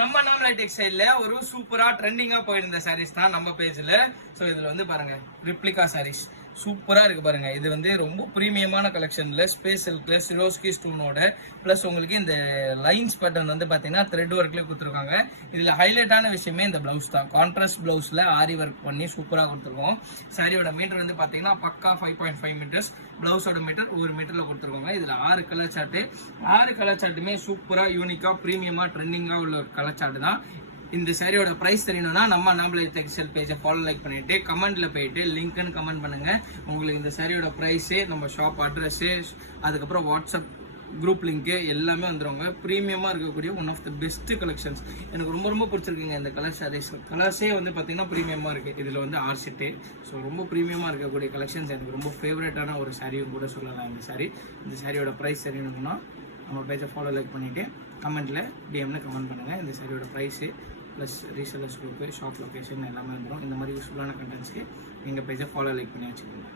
நம்ம நாமலை டெக்ஸ்டைல்ல ஒரு சூப்பரா ட்ரெண்டிங்கா போயிருந்த சாரீஸ் தான் நம்ம பேஜ்ல. ஸோ இதுல வந்து பாருங்க ரிப்ளிகா சாரீஸ் சூப்பரா இருக்கு பாருங்க. இது வந்து ரொம்ப பிரீமியமான கலெக்ஷன்ல ஸ்பேஸ் சில்க்ல சிரோஸ்கி ஸ்டோனோட பிளஸ் உங்களுக்கு இந்த லைன்ஸ் பேட்டர்ன் வந்து பாத்தீங்கன்னா த்ரெட் ஒர்க்ல கொடுத்துருக்காங்க. இதுல ஹைலைட்டான விஷயமே இந்த பிளவுஸ் தான். கான்ட்ராஸ்ட் பிளவுஸ்ல ஆரி ஒர்க் பண்ணி சூப்பரா கொடுத்துருக்கோம். சாரியோட மீட்டர் வந்து பாத்தீங்கன்னா பக்கா 5.5 மீட்டர்ஸ். பிளவுஸோட மீட்டர் 1 மீட்டர்ல கொடுத்துருக்காங்க. இதுல 6 கலர் சார்ட். 6 கலர் சார்ட்டுமே சூப்பரா யூனிக்கா பிரீமியமா ட்ரெண்டிங்கா உள்ள ஒரு கலர் சார்ட் தான். இந்த சாரியோட பிரைஸ் தெரியணும்னா நம்ம நாமலை டெக்ஸ்டைல் பேஜை ஃபாலோ லைக் பண்ணிட்டு கமெண்ட்ல போயிட்டு லிங்க்னு கமெண்ட் பண்ணுங்க. உங்களுக்கு இந்த சாரியோட பிரைஸு, நம்ம ஷாப் அட்ரஸு, அதுக்கப்புறம் வாட்ஸ்அப் குரூப் லிங்க்கு எல்லாமே வந்துடுவாங்க. ப்ரீமியமாக இருக்கக்கூடிய one of the best collections. எனக்கு ரொம்ப ரொம்ப பிடிச்சிருக்குங்க இந்த கலர் சாரீஸ். கலர்ஸே வந்து பார்த்தீங்கன்னா ப்ரீமியமாக இருக்குது. இதில் வந்து ஆர்சிட்டு. ஸோ ரொம்ப ப்ரீமியமாக இருக்கக்கூடிய கலெக்ஷன்ஸ். எனக்கு ரொம்ப ஃபேவரட்டான ஒரு சாரியும் கூட சொல்லலாம் இந்த சாரி. இந்த சாரியோட ப்ரைஸ் தெரியணும்னா நம்ம பேஜை ஃபாலோ லைக் பண்ணிவிட்டு கமெண்ட்டில் டிஎம்னு கமெண்ட் பண்ணுங்கள். இந்த சாரியோட price plus resellers group, shop location எல்லாமே வந்துடும். இந்த மாதிரி யூஸ்ஃபுல்லான கண்டென்ட்ஸ்க்கு எங்கள் பேஜை ஃபாலோ லைக் பண்ணி வச்சுக்கோங்க.